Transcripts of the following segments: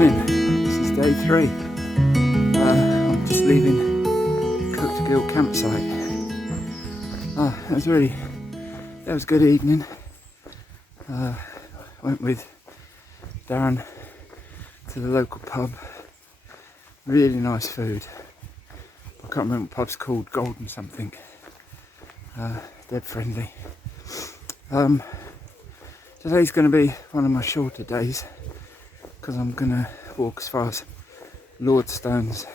morning, this is day 3. I'm just leaving Kildale campsite. That was a good evening. Went with Darren to the local pub. Really nice food. I can't remember what the pub's called, Golden something. Dead friendly. Today's going to be one of my shorter days because I'm going to walk as far as Lordstones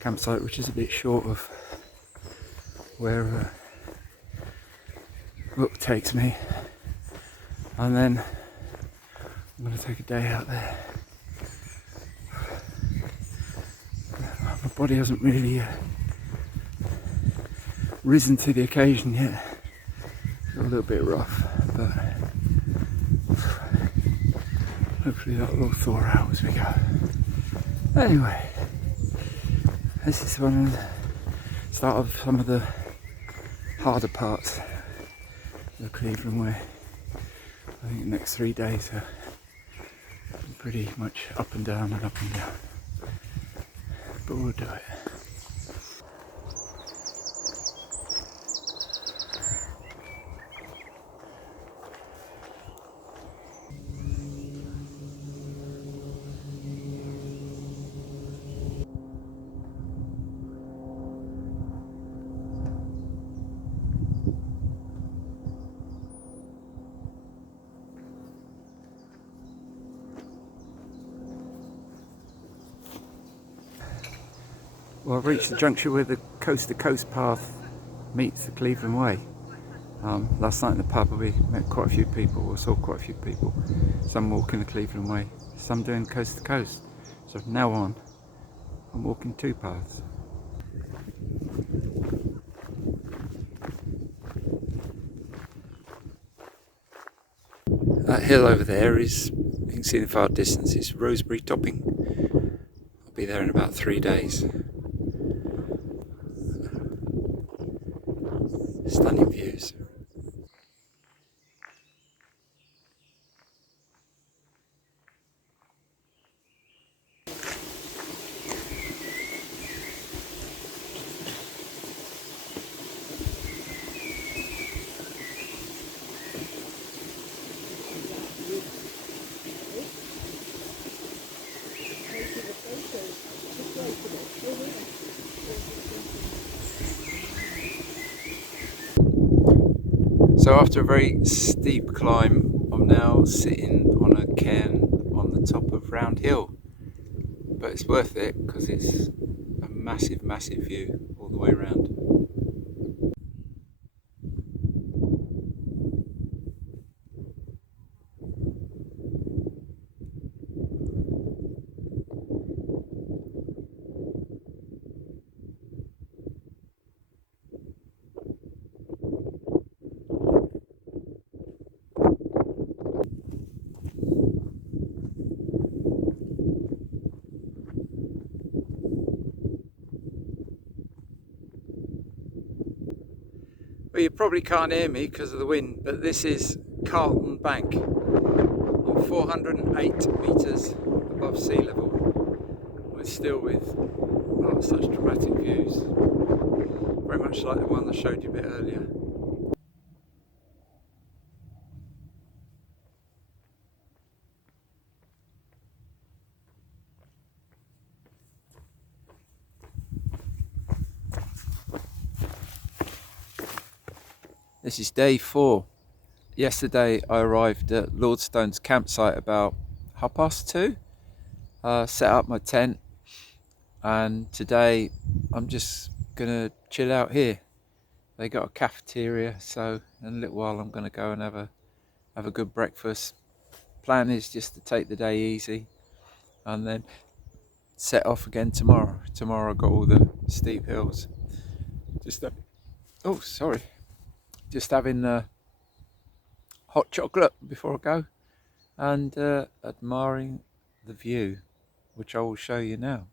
campsite, which is a bit short of where book takes me, and then I'm going to take a day out there. My body hasn't really risen to the occasion yet. It's a little bit rough, but hopefully that will thaw out as we go. Anyway, this is one of the start of some of the harder parts of the Cleveland Way. I think the next 3 days are pretty much up and down and up and down, but we'll do it. Well, I've reached the juncture where the coast-to-coast path meets the Cleveland Way. Last night in the pub we met quite a few people, or saw quite a few people. Some walking the Cleveland Way, some doing coast-to-coast. So from now on, I'm walking 2 paths. That hill over there is, you can see in the far distance, is Roseberry Topping. I'll be there in about 3 days. Stunning views. So after a very steep climb, I'm now sitting on a cairn on the top of Round Hill. But it's worth it because it's a massive, massive view all the way around. Well, you probably can't hear me because of the wind, but this is Carlton Bank. I'm 408 metres above sea level. We're still with such dramatic views. Very much like the one I showed you a bit earlier. This is day 4. Yesterday I arrived at Lordstones campsite about 2:30. Set up my tent, and today I'm just gonna chill out here. They got a cafeteria, so in a little while I'm gonna go and have a good breakfast. Plan is just to take the day easy and then set off again tomorrow. Tomorrow I've got all the steep hills. Just having hot chocolate before I go, and admiring the view, which I will show you now.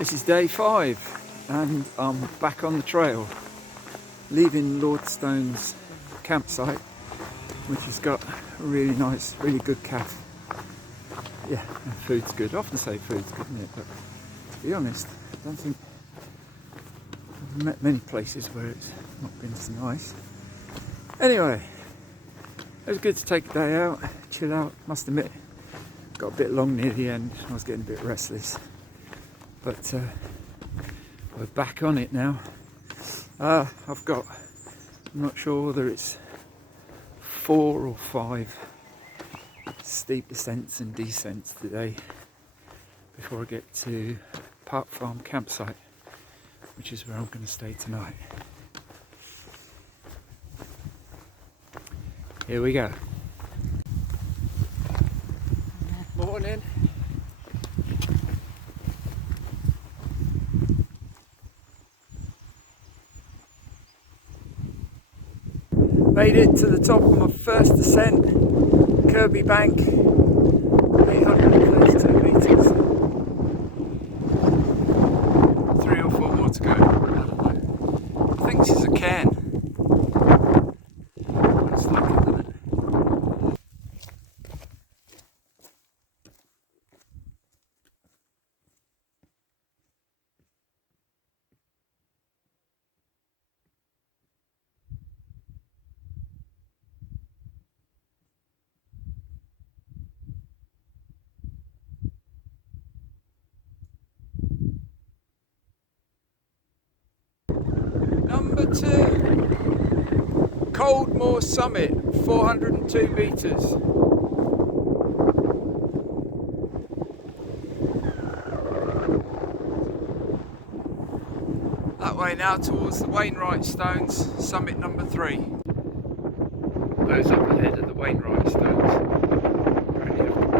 This is day 5 and I'm back on the trail, leaving Lordstones campsite, which has got a really nice, really good cafe. Yeah, and food's good. I often say food's good, isn't it? But to be honest, I don't think I've met many places where it's not been so nice. Anyway, it was good to take a day out, chill out. Must admit, got a bit long near the end. I was getting a bit restless. But we're back on it now. I've got, I'm not sure whether it's 4 or 5 steep ascents and descents today before I get to Park Farm campsite, which is where I'm going to stay tonight. Here we go. Morning. Made it to the top of my first ascent, Kirby Bank, 832 metres. 3 or 4 more to go, I don't know. I think this is a cairn. Looks like it, doesn't it? Number 2, Coldmoor Summit, 402 metres. That way now towards the Wainwright Stones, summit number 3. Those up ahead are the Wainwright Stones. Apparently I've got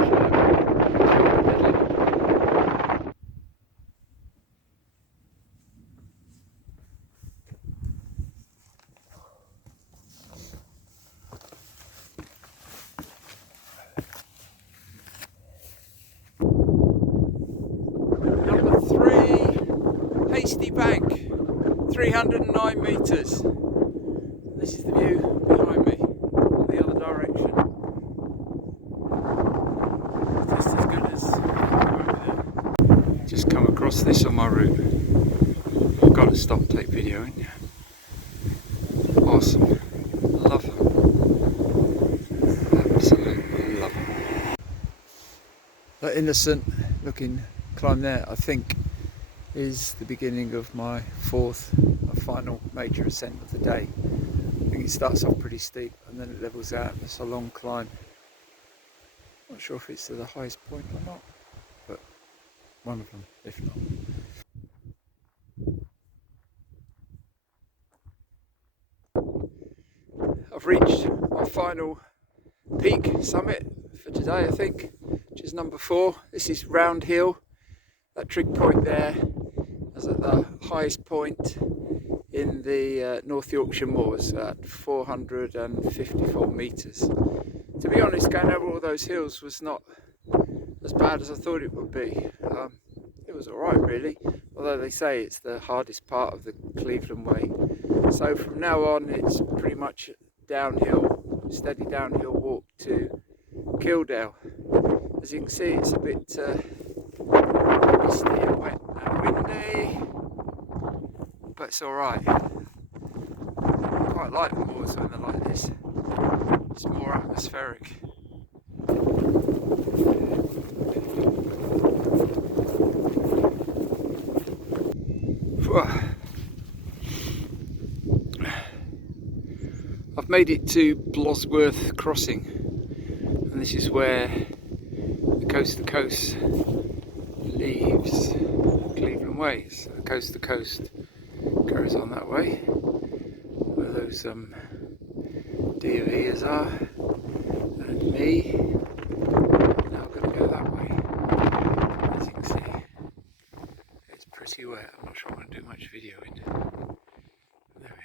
Number 3, Hasty Bank, 309 metres. This is the view behind me, in the other direction. Just as good as over there. Just come across this on my route. I've got to stop and take video, ain't you? Awesome. Love it. Absolutely love it. That innocent looking climb there, I think, is the beginning of my 4th and final major ascent of the day. I think it starts off pretty steep and then it levels out. It's a long climb. Not sure if it's to the highest point or not, but one of them, if not. I've reached my final peak summit for today, I think, which is number 4. This is Round Hill. That trig point there is at the highest point in the North Yorkshire Moors at 454 metres. To be honest, going over all those hills was not as bad as I thought it would be. It was alright really, although they say it's the hardest part of the Cleveland Way. So from now on it's pretty much downhill, steady downhill walk to Kildale. As you can see, it's a bit misty and wet and windy, but it's alright. I quite like the moors when they're like this. It's more atmospheric. I've made it to Blosworth Crossing, and this is where the coast to coast leaves Cleveland Way. So the coast to coast goes on that way, where those DOEs are, and me. Now I'm going to go that way. As you can see, it's pretty wet. I'm not sure I'm going to do much videoing. There we are.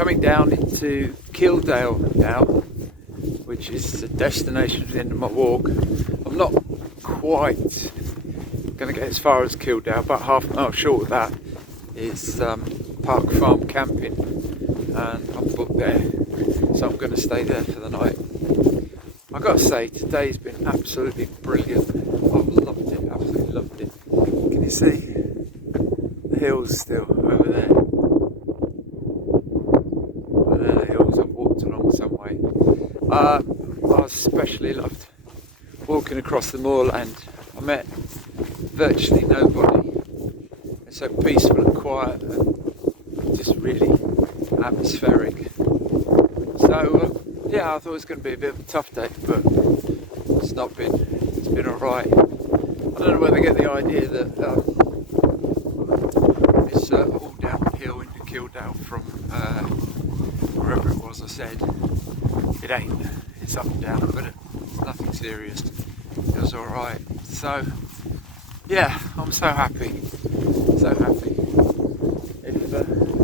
coming down into Kildale now, which is the destination at the end of my walk. I'm not quite going to get as far as Kildale, about half a mile short of that is Park Farm camping, and I'm booked there, so I'm going to stay there for the night. I've got to say, today's been absolutely brilliant. I've loved it, absolutely loved it. Can you see the hills still over there? Over there, the hills I've walked along some way. I especially loved walking across the moorland. I met virtually nobody. It's so peaceful and quiet and just really atmospheric. So yeah, I thought it was going to be a bit of a tough day, but it's not been. It's been alright. I don't know whether they get the idea that it's all downhill into Kildale from wherever it was I said. It ain't. It's up and down, but it's nothing serious. It was alright. So yeah, I'm so happy. So happy. If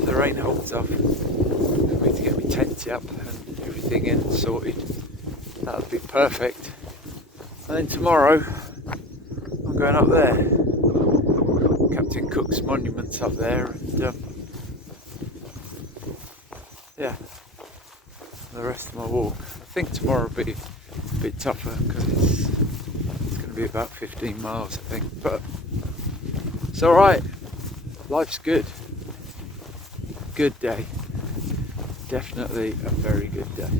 the rain holds up for me to get my tent up and everything in and sorted, that would be perfect. And then tomorrow I'm going up there. Captain Cook's monument's up there, and yeah, the rest of my walk. I think tomorrow will be a bit tougher because it's going to be about 15 miles, I think, but it's alright. Life's good. Good day. Definitely a very good day.